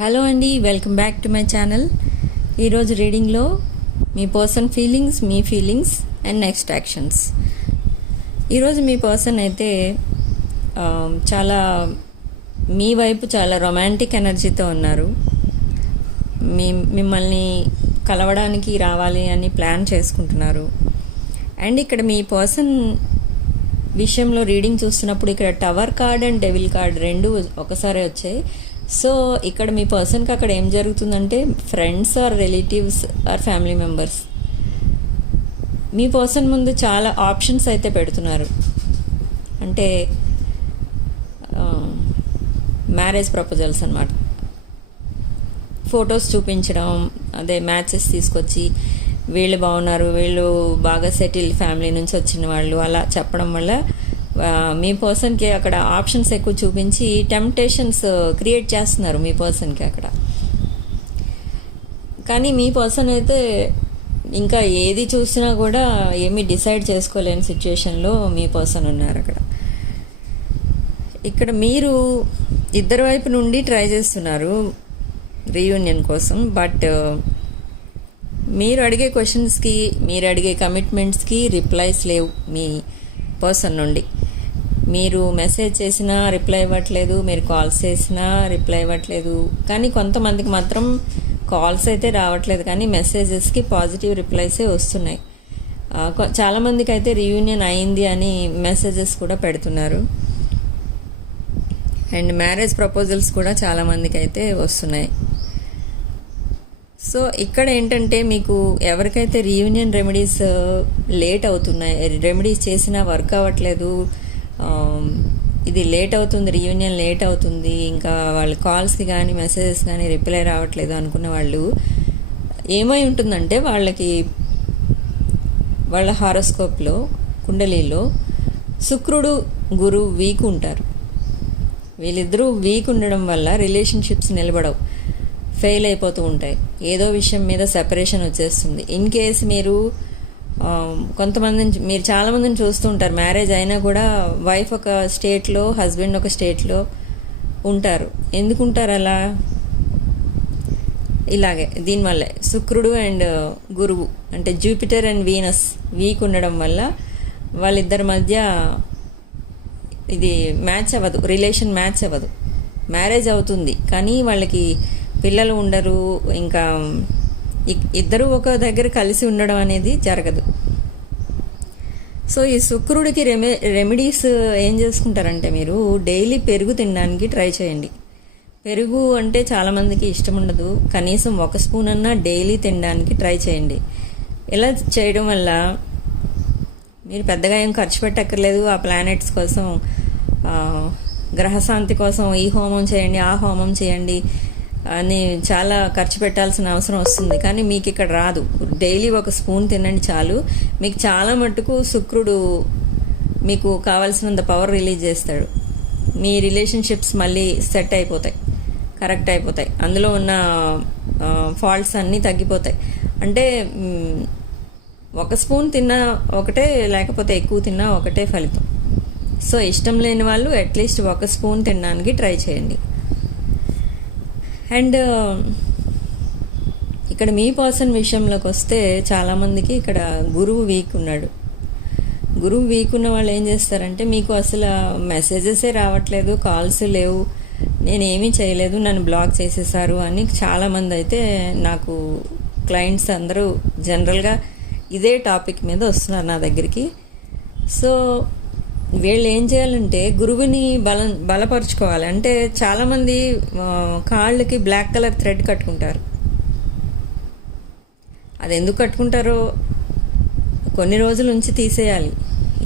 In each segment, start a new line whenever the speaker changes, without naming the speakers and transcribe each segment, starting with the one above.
Hello అండి welcome back to my channel ఈరోజు రీడింగ్లో మీ పర్సన్ ఫీలింగ్స్ మీ ఫీలింగ్స్ అండ్ నెక్స్ట్ యాక్షన్స్ ఈరోజు మీ పర్సన్ అయితే um, చాలా మీ వైపు చాలా రొమాంటిక్ ఎనర్జీతో ఉన్నారు. మీ మిమ్మల్ని కలవడానికి రావాలి అని ప్లాన్ చేసుకుంటున్నారు. అండ్ ఇక్కడ మీ పర్సన్ విషయంలో రీడింగ్ చూస్తున్నప్పుడు ఇక్కడ tower card and devil card రెండు ఒకసారి వచ్చాయి. సో ఇక్కడ మీ పర్సన్కి అక్కడ ఏం జరుగుతుందంటే friends or relatives or family members. Me person ముందు చాలా ఆప్షన్స్ అయితే పెడుతున్నారు. అంటే మ్యారేజ్ ప్రపోజల్స్ అన్నమాట. ఫొటోస్ చూపించడం అదే మ్యాచెస్ తీసుకొచ్చి వీళ్ళు బాగున్నారు వీళ్ళు బాగా సెటిల్ ఫ్యామిలీ నుంచి వచ్చిన వాళ్ళు అలా చెప్పడం వల్ల మీ పర్సన్కి అక్కడ ఆప్షన్స్ ఎక్కువ చూపించి టెంప్టేషన్స్ క్రియేట్ చేస్తున్నారు మీ పర్సన్కి అక్కడ. కానీ మీ పర్సన్ అయితే ఇంకా ఏది చూసినా కూడా ఏమీ డిసైడ్ చేసుకోలేని సిచ్యుయేషన్లో మీ పర్సన్ ఉన్నారు అక్కడ. ఇక్కడ మీరు ఇద్దరు వైపు నుండి ట్రై చేస్తున్నారు రీయూనియన్ కోసం బట్ మీరు అడిగే క్వశ్చన్స్కి మీరు అడిగే కమిట్మెంట్స్కి రిప్లైస్ లేవు మీ పర్సన్ నుండి. మీరు మెసేజ్ చేసినా రిప్లై ఇవ్వట్లేదు మీరు కాల్స్ చేసినా రిప్లై ఇవ్వట్లేదు. కానీ కొంతమందికి మాత్రం కాల్స్ అయితే రావట్లేదు కానీ మెసేజెస్కి పాజిటివ్ రిప్లైసే వస్తున్నాయి. కొ- చాలామందికి అయితే రీయూనియన్ అయింది అని మెసేజెస్ కూడా పెడుతున్నారు. అండ్ మ్యారేజ్ ప్రపోజల్స్ కూడా చాలామందికి అయితే వస్తున్నాయి. సో ఇక్కడ ఏంటంటే మీకు ఎవరికైతే రీయూనియన్ రెమెడీస్ లేట్ అవుతున్నాయి రెమెడీస్ చేసినా వర్క్ అవ్వట్లేదు ఇది లేట్ అవుతుంది రీయూనియన్ లేట్ అవుతుంది ఇంకా వాళ్ళ కాల్స్కి కానీ మెసేజెస్ కానీ రిప్లై రావట్లేదు అనుకున్న వాళ్ళు ఏమై ఉంటుందంటే వాళ్ళకి వాళ్ళ హారోస్కోప్లో కుండలీలో శుక్రుడు గురు వీక్ ఉంటారు. వీళ్ళిద్దరూ వీక్ ఉండడం వల్ల రిలేషన్షిప్స్ నిలబడవు ఫెయిల్ అయిపోతూ ఉంటాయి. ఏదో విషయం మీద సెపరేషన్ వచ్చేస్తుంది. ఇన్ కేస్ మీరు కొంతమందిని మీరు చాలామందిని చూస్తూ ఉంటారు. మ్యారేజ్ అయినా కూడా వైఫ్ ఒక స్టేట్లో హస్బెండ్ ఒక స్టేట్లో ఉంటారు. ఎందుకు ఉంటారు అలా? ఇలాగే దీనివల్లే శుక్రుడు అండ్ గురువు అంటే జూపిటర్ అండ్ వీనస్ వీక్ ఉండడం వల్ల వాళ్ళిద్దరి మధ్య ఇది మ్యాచ్ అవ్వదు రిలేషన్ మ్యాచ్ అవ్వదు. మ్యారేజ్ అవుతుంది కానీ వాళ్ళకి పిల్లలు ఉండరు ఇంకా ఇద్దరు ఒక దగ్గర కలిసి ఉండడం అనేది జరగదు. సో ఈ శుక్రుడికి రెమె రెమెడీస్ ఏం చేసుకుంటారంటే మీరు డైలీ పెరుగు తినడానికి ట్రై చేయండి. పెరుగు అంటే చాలామందికి ఇష్టం ఉండదు. కనీసం ఒక స్పూన్ అన్నా డైలీ తినడానికి ట్రై చేయండి. ఇలా చేయడం వల్ల మీరు పెద్దగా ఏం ఖర్చు పెట్టక్కర్లేదు. ఆ ప్లానెట్స్ కోసం గ్రహశాంతి కోసం ఈ హోమం చేయండి ఆ హోమం చేయండి. అని చాలా ఖర్చు పెట్టాల్సిన అవసరం వస్తుంది. కానీ మీకు ఇక్కడ రాదు. డైలీ ఒక స్పూన్ తినండి చాలు. మీకు చాలా మట్టుకు శుక్రుడు మీకు కావాల్సినంత పవర్ రిలీజ్ చేస్తాడు. మీ రిలేషన్షిప్స్ మళ్ళీ సెట్ అయిపోతాయి. కరెక్ట్ అయిపోతాయి. అందులో ఉన్న ఫాల్ట్స్ అన్నీ తగ్గిపోతాయి. అంటే ఒక స్పూన్ తిన్నా ఒకటే లేకపోతే ఎక్కువ తిన్నా ఒకటే ఫలితం. సో ఇష్టం లేని వాళ్ళు అట్లీస్ట్ ఒక స్పూన్ తినడానికి ట్రై చేయండి. అండ్ ఇక్కడ మీ పర్సన్ విషయంలోకి వస్తే చాలామందికి ఇక్కడ గురువు వీక్ ఉన్నాడు. గురువు వీక్ ఉన్న వాళ్ళు ఏం చేస్తారంటే మీకు అసలు మెసేజెసే రావట్లేదు కాల్స్ లేవు నేనేమీ చేయలేదు నన్ను బ్లాక్ చేసేసారు అని చాలామంది అయితే నాకు క్లయింట్స్ అందరూ జనరల్గా ఇదే టాపిక్ మీద వస్తున్నారు నా దగ్గరికి. సో వీళ్ళు ఏం చేయాలంటే గురువుని బలం బలపరుచుకోవాలి. అంటే చాలామంది కాళ్ళకి బ్లాక్ కలర్ థ్రెడ్ కట్టుకుంటారు. అది ఎందుకు కట్టుకుంటారో కొన్ని రోజుల నుంచి తీసేయాలి.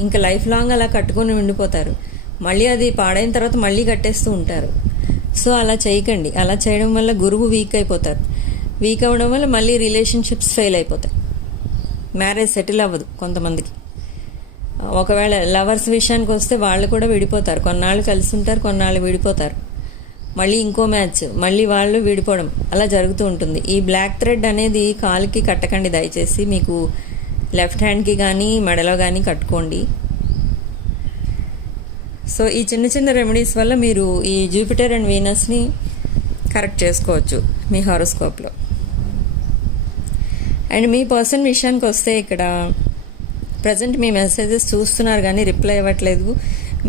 ఇంకా లైఫ్ లాంగ్ అలా కట్టుకొని ఉండిపోతారు. మళ్ళీ అది పాడైన తర్వాత మళ్ళీ కట్టేస్తూ ఉంటారు. సో అలా చేయకండి. అలా చేయడం వల్ల గురువు వీక్ అయిపోతారు. వీక్ అవ్వడం వల్ల మళ్ళీ రిలేషన్షిప్స్ ఫెయిల్ అయిపోతాయి. మ్యారేజ్ సెటిల్ అవ్వదు కొంతమందికి. ఒకవేళ లవర్స్ విషయానికి వస్తే వాళ్ళు కూడా విడిపోతారు. కొన్నాళ్ళు కలిసి ఉంటారు కొన్నాళ్ళు విడిపోతారు. మళ్ళీ ఇంకో మ్యాచ్ మళ్ళీ వాళ్ళు విడిపోవడం అలా జరుగుతూ ఉంటుంది. ఈ బ్లాక్ థ్రెడ్ అనేది కాలుకి కట్టకండి దయచేసి. మీకు లెఫ్ట్ హ్యాండ్కి కానీ మెడలో కానీ కట్టుకోండి. సో ఈ చిన్న చిన్న రెమెడీస్ వల్ల మీరు ఈ జూపిటర్ అండ్ వీనస్ని కరెక్ట్ చేసుకోవచ్చు మీ హారోస్కోప్లో. అండ్ మీ పర్సన్ విషయానికి వస్తే ఇక్కడ ప్రజెంట్ మీ మెసేజెస్ చూస్తున్నారు కానీ రిప్లై ఇవ్వట్లేదు.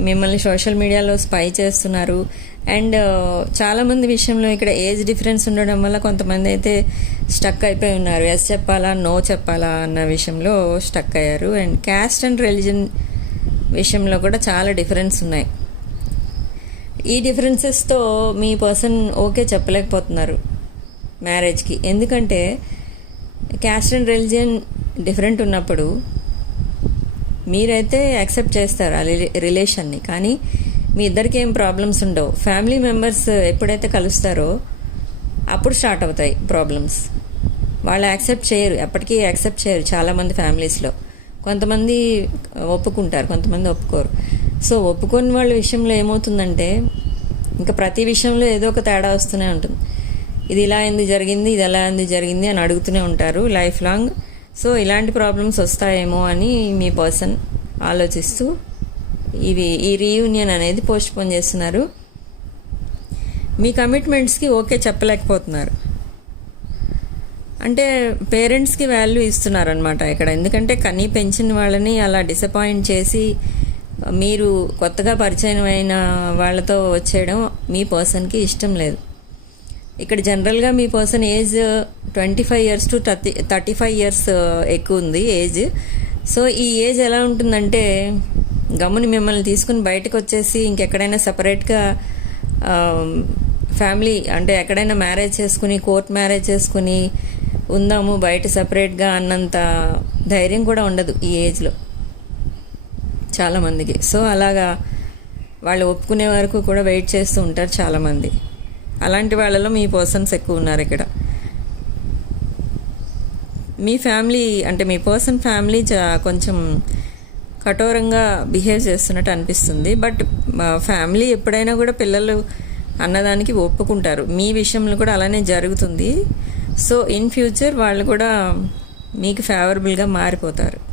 మిమ్మల్ని సోషల్ మీడియాలో స్పై చేస్తున్నారు. అండ్ చాలామంది విషయంలో ఇక్కడ ఏజ్ డిఫరెన్స్ ఉండడం వల్ల కొంతమంది అయితే స్టక్ అయిపోయి ఉన్నారు. ఎస్ చెప్పాలా నో చెప్పాలా అన్న విషయంలో స్టక్ అయ్యారు. అండ్ క్యాస్ట్ అండ్ రిలీజన్ విషయంలో కూడా చాలా డిఫరెన్స్ ఉన్నాయి. ఈ డిఫరెన్సెస్తో మీ పర్సన్ ఓకే చెప్పలేకపోతున్నారు మ్యారేజ్కి. ఎందుకంటే క్యాస్ట్ అండ్ రిలీజియన్ డిఫరెంట్ ఉన్నప్పుడు మీరైతే యాక్సెప్ట్ చేస్తారు ఆ రిలేషన్ని కానీ మీ ఇద్దరికి ఏం ప్రాబ్లమ్స్ ఉండవు. ఫ్యామిలీ మెంబర్స్ ఎప్పుడైతే కలుస్తారో అప్పుడు స్టార్ట్ అవుతాయి ప్రాబ్లమ్స్ వాళ్ళు యాక్సెప్ట్ చేయరు. ఎప్పటికీ యాక్సెప్ట్ చేయరు చాలామంది ఫ్యామిలీస్లో కొంతమంది ఒప్పుకుంటారు కొంతమంది ఒప్పుకోరు. సో ఒప్పుకోని వాళ్ళ విషయంలో ఏమవుతుందంటే ఇంకా ప్రతి విషయంలో ఏదో ఒక తేడా వస్తూనే ఉంటుంది. ఇది ఇలా ఎందుకు జరిగింది ఇది ఎలా ఎందుకు జరిగింది అని అడుగుతూనే ఉంటారు. లైఫ్ లాంగ్ సో ఇలాంటి ప్రాబ్లమ్స్ వస్తాయేమో అని మీ పర్సన్ ఆలోచిస్తూ ఇవి ఈ రీయూనియన్ అనేది పోస్ట్పోన్ చేస్తున్నారు. మీ కమిట్మెంట్స్కి ఓకే చెప్పలేకపోతున్నారు. అంటే పేరెంట్స్కి వాల్యూ ఇస్తున్నారు అనమాట ఇక్కడ. ఎందుకంటే కనీ పెంచిన వాళ్ళని అలా డిసప్పాయింట్ చేసి మీరు కొత్తగా పరిచయం అయిన వాళ్ళతో వచ్చేయడం మీ పర్సన్కి ఇష్టం లేదు. ఇక్కడ జనరల్గా మీ person age twenty five years to thirty thirty five years ఎక్కువ ఉంది ఏజ్. సో ఈ ఏజ్ ఎలా ఉంటుందంటే గమ్ముని మిమ్మల్ని తీసుకుని బయటకు వచ్చేసి ఇంకెక్కడైనా సపరేట్గా ఫ్యామిలీ అంటే ఎక్కడైనా మ్యారేజ్ చేసుకుని కోర్ట్ మ్యారేజ్ చేసుకుని ఉందాము బయట సపరేట్గా అన్నంత ధైర్యం కూడా ఉండదు ఈ ఏజ్లో. చాలామందికి. సో అలాగా వాళ్ళు ఒప్పుకునే వరకు కూడా వెయిట్ చేస్తూ ఉంటారు చాలామంది. అలాంటి వాళ్ళలో మీ పర్సన్స్ ఎక్కువ ఉన్నారు ఇక్కడ. మీ ఫ్యామిలీ అంటే మీ పర్సన్ ఫ్యామిలీ కొంచెం కఠోరంగా బిహేవ్ చేస్తున్నట్టు అనిపిస్తుంది. బట్ ఫ్యామిలీ ఎప్పుడైనా కూడా పిల్లలు అన్నదానికి ఒప్పుకుంటారు. మీ విషయంలో కూడా అలానే జరుగుతుంది. సో ఇన్ ఫ్యూచర్ వాళ్ళు కూడా మీకు ఫేవరబుల్గా మారిపోతారు.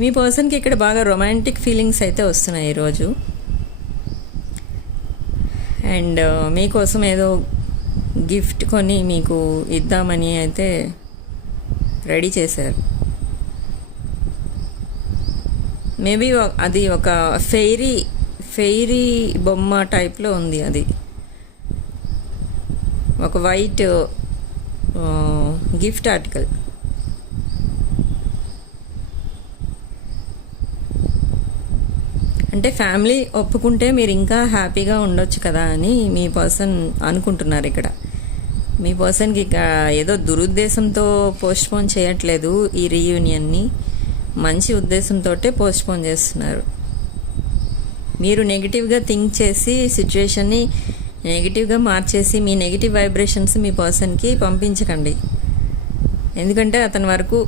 మీ పర్సన్కి ఇక్కడ బాగా రొమాంటిక్ ఫీలింగ్స్ అయితే వస్తున్నాయి ఈరోజు. అండ్ uh, మీకోసం ఏదో గిఫ్ట్ కొని మీకు ఇద్దామని అయితే రెడీ చేశారు. మేబీ అది ఒక ఫెయిరీ ఫెయిరీ బొమ్మ టైప్లో ఉంది అది. ఒక వైట్ uh, గిఫ్ట్ ఆర్టికల్. అంటే ఫ్యామిలీ ఒప్పుకుంటే మీరు ఇంకా హ్యాపీగా ఉండొచ్చు కదా అని మీ పర్సన్ అనుకుంటున్నారు ఇక్కడ. మీ పర్సన్కి ఇక ఏదో దురుద్దేశంతో పోస్ట్పోన్ చేయట్లేదు ఈ రీయూనియన్ని మంచి ఉద్దేశంతో పోస్ట్పోన్ చేస్తున్నారు. మీరు నెగిటివ్గా థింక్ చేసి సిచ్యువేషన్ని నెగిటివ్గా మార్చేసి మీ నెగిటివ్ వైబ్రేషన్స్ మీ పర్సన్కి పంపించకండి. ఎందుకంటే అతని వరకు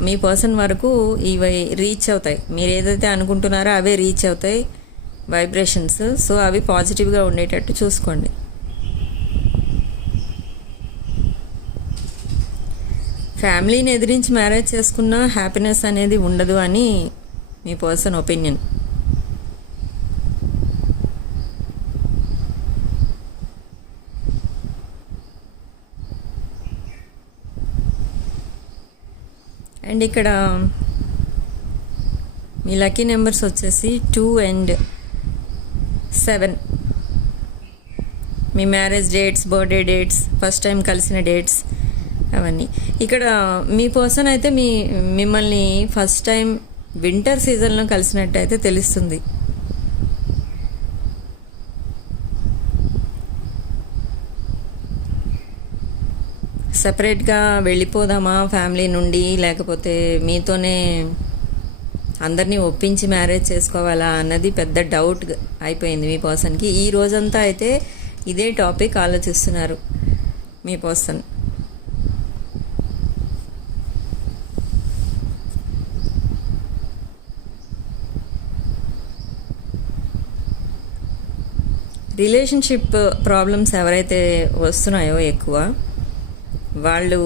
మీ పర్సన్ వరకు ఇవి రీచ్ అవుతాయి. మీరు ఏదైతే అనుకుంటున్నారో అవే రీచ్ అవుతాయి వైబ్రేషన్స్. సో అవి పాజిటివ్గా ఉండేటట్టు చూసుకోండి. ఫ్యామిలీని ఎదిరించి మ్యారేజ్ చేసుకున్న హ్యాపీనెస్ అనేది ఉండదు అని మీ పర్సన్ ఒపీనియన్. అండ్ ఇక్కడ మీ లక్కీ నెంబర్స్ వచ్చేసి two and seven. Me marriage dates birthday dates first time కలిసిన డేట్స్ అవన్నీ. ఇక్కడ మీ పర్సన్ అయితే మీ మిమ్మల్ని ఫస్ట్ టైం వింటర్ సీజన్లో కలిసినట్టయితే తెలుస్తుంది. సపరేట్గా వెళ్ళిపోదామా ఫ్యామిలీ నుండి? లేకపోతే మీతోనే అందరినీ ఒప్పించి మ్యారేజ్ చేసుకోవాలా అన్నది పెద్ద డౌట్ అయిపోయింది మీ పర్సన్కి ఈ రోజంతా అయితే ఇదే టాపిక్ ఆలోచిస్తున్నారు మీ పర్సన్ రిలేషన్షిప్ ప్రాబ్లమ్స్ ఎవరైతే వస్తున్నాయో ఎక్కువ వాళ్ళు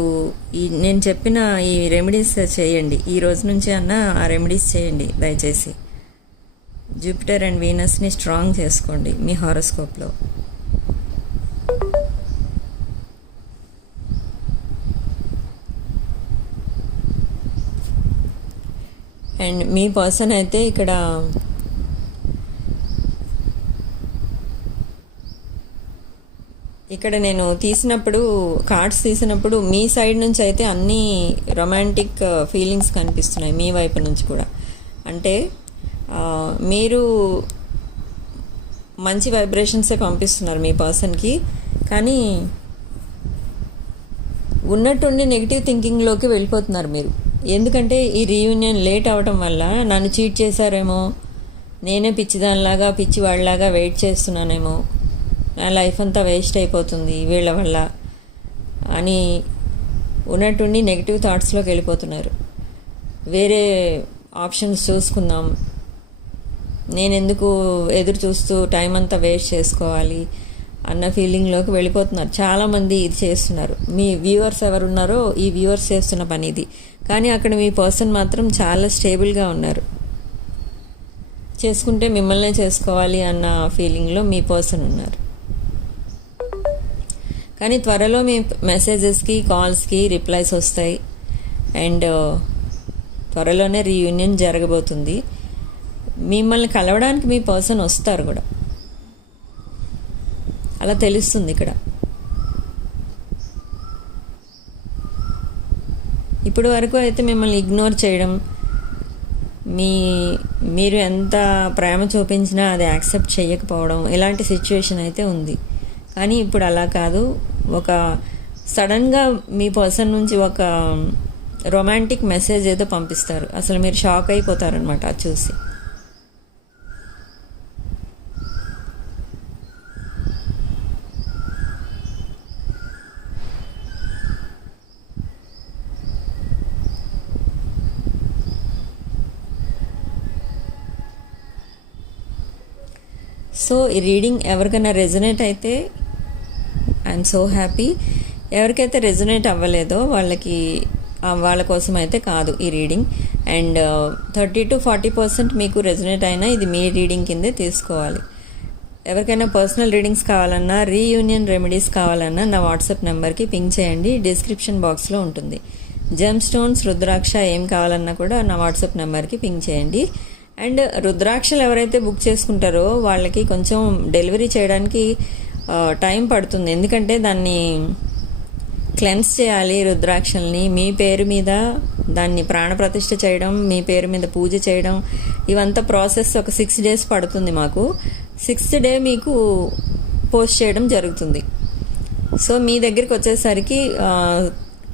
ఈ నేను చెప్పిన ఈ రెమెడీస్ చేయండి. ఈ రోజు నుంచి అన్న ఆ రెమెడీస్ చేయండి దయచేసి. జూపిటర్ అండ్ వీనస్ని స్ట్రాంగ్ చేసుకోండి మీ హారోస్కోప్లో అండ్ మీ పర్సన్ అయితే ఇక్కడ ఇక్కడ నేను తీసినప్పుడు కార్డ్స్ తీసినప్పుడు మీ సైడ్ నుంచి అయితే అన్ని రొమాంటిక్ uh, ఫీలింగ్స్ కనిపిస్తున్నాయి మీ వైపు నుంచి కూడా. అంటే uh, మీరు మంచి వైబ్రేషన్సే పంపిస్తున్నారు మీ పర్సన్కి కానీ ఉన్నట్టుండి నెగిటివ్ థింకింగ్లోకి వెళ్ళిపోతున్నారు మీరు. ఎందుకంటే ఈ రీయూనియన్ లేట్ అవడం వల్ల నన్ను చీట్ చేశారేమో నేనే పిచ్చిదానిలాగా పిచ్చివాడిలాగా వెయిట్ చేస్తున్నానేమో నా లైఫ్ అంతా వేస్ట్ అయిపోతుంది వీళ్ళ వల్ల అని ఉన్నట్టుండి నెగిటివ్ థాట్స్లోకి వెళ్ళిపోతున్నారు. వేరే ఆప్షన్స్ చూసుకుందాం. నేను ఎందుకు ఎదురు చూస్తూ టైం అంతా వేస్ట్ చేసుకోవాలి అన్న ఫీలింగ్లోకి వెళ్ళిపోతున్నారు. చాలామంది ఇది చేస్తున్నారు. మీ వ్యూవర్స్ ఎవరున్నారో ఈ వ్యూవర్స్ చేస్తున్న పని ఇది. కానీ అక్కడ మీ పర్సన్ మాత్రం చాలా స్టేబుల్గా ఉన్నారు. చేసుకుంటే మిమ్మల్నే చేసుకోవాలి అన్న ఫీలింగ్లో మీ పర్సన్ ఉన్నారు. కానీ త్వరలో మీ మెసేజెస్కి కాల్స్కి రిప్లైస్ వస్తాయి. అండ్ త్వరలోనే రీయూనియన్ జరగబోతుంది. మిమ్మల్ని కలవడానికి మీ పర్సన్ వస్తారు కూడా. అలా తెలుస్తుంది ఇక్కడ. ఇప్పుడు వరకు అయితే మిమ్మల్ని ఇగ్నోర్ చేయడం మీ మీరు ఎంత ప్రేమ చూపించినా అది యాక్సెప్ట్ చేయకపోవడం ఇలాంటి సిచ్యువేషన్ అయితే ఉంది. కానీ ఇప్పుడు అలా కాదు. ఒక సడన్గా మీ పర్సన్ నుంచి ఒక రొమాంటిక్ మెసేజ్ ఏదో పంపిస్తారు. అసలు మీరు షాక్ అయిపోతారనమాట అది చూసి. సో ఈ రీడింగ్ ఎవరికైనా రెజనేట్ అయితే ఐఎమ్ సో హ్యాపీ ఎవరికైతే రెజనేట్ అవ్వలేదో వాళ్ళకి వాళ్ళ కోసం అయితే కాదు ఈ reading and thirty to forty percent మీకు రెజనేట్ అయినా ఇది మీ రీడింగ్ కిందే తీసుకోవాలి. ఎవరికైనా పర్సనల్ రీడింగ్స్ కావాలన్నా రీయూనియన్ రెమెడీస్ కావాలన్నా నా వాట్సాప్ నెంబర్కి పింక్ చేయండి. డిస్క్రిప్షన్ బాక్స్లో ఉంటుంది. జెమ్ స్టోన్స్ రుద్రాక్ష ఏం కావాలన్నా కూడా నా వాట్సాప్ నెంబర్కి పింక్ చేయండి. అండ్ రుద్రాక్షలు ఎవరైతే బుక్ చేసుకుంటారో వాళ్ళకి కొంచెం డెలివరీ చేయడానికి టైం పడుతుంది. ఎందుకంటే దాన్ని క్లెన్స్ చేయాలి రుద్రాక్షల్ని. మీ పేరు మీద దాన్ని ప్రాణప్రతిష్ఠ చేయడం మీ పేరు మీద పూజ చేయడం ఇవంతా ప్రాసెస్ ఒక సిక్స్ డేస్ పడుతుంది మాకు. సిక్స్త్ డే మీకు పోస్ట్ చేయడం జరుగుతుంది. సో మీ దగ్గరికి వచ్చేసరికి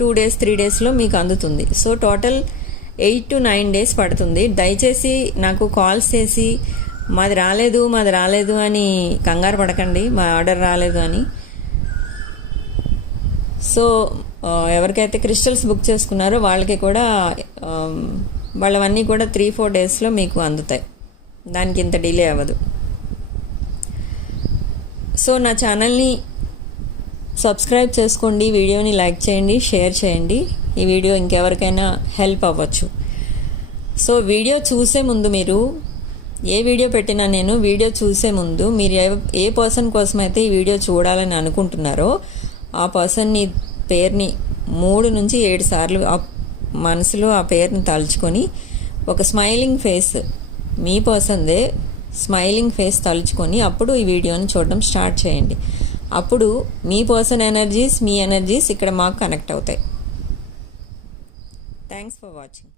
టూ డేస్ త్రీ డేస్లో మీకు అందుతుంది. So total eight to nine days పడుతుంది. దయచేసి నాకు కాల్స్ చేసి మాది రాలేదు మాది రాలేదు అని కంగారు పడకండి మా ఆర్డర్ రాలేదు అని. సో ఎవరికైతే క్రిస్టల్స్ బుక్ చేసుకున్నారో వాళ్ళకి కూడా వాళ్ళవన్నీ కూడా త్రీ ఫోర్ డేస్లో మీకు అందుతాయి. దానికి ఇంత డిలే అవ్వదు. సో నా ఛానల్ని సబ్స్క్రైబ్ చేసుకోండి వీడియోని లైక్ చేయండి షేర్ చేయండి. ఈ వీడియో ఇంకెవరికైనా హెల్ప్ అవ్వచ్చు. సో వీడియో చూసే ముందు మీరు ఏ వీడియో పెట్టినా నేను వీడియో చూసే ముందు మీరు ఏ ఏ పర్సన్ కోసం అయితే ఈ వీడియో చూడాలని అనుకుంటున్నారో ఆ పర్సన్ని పేరుని మూడు నుంచి ఏడు సార్లు ఆ మనసులో ఆ పేరుని తలుచుకొని ఒక స్మైలింగ్ ఫేస్ మీ పర్సన్దే స్మైలింగ్ ఫేస్ తలుచుకొని అప్పుడు ఈ వీడియోని చూడడం స్టార్ట్ చేయండి. అప్పుడు మీ పర్సన్ ఎనర్జీస్ మీ ఎనర్జీస్ ఇక్కడ మాకు కనెక్ట్ అవుతాయి. Thanks for watching.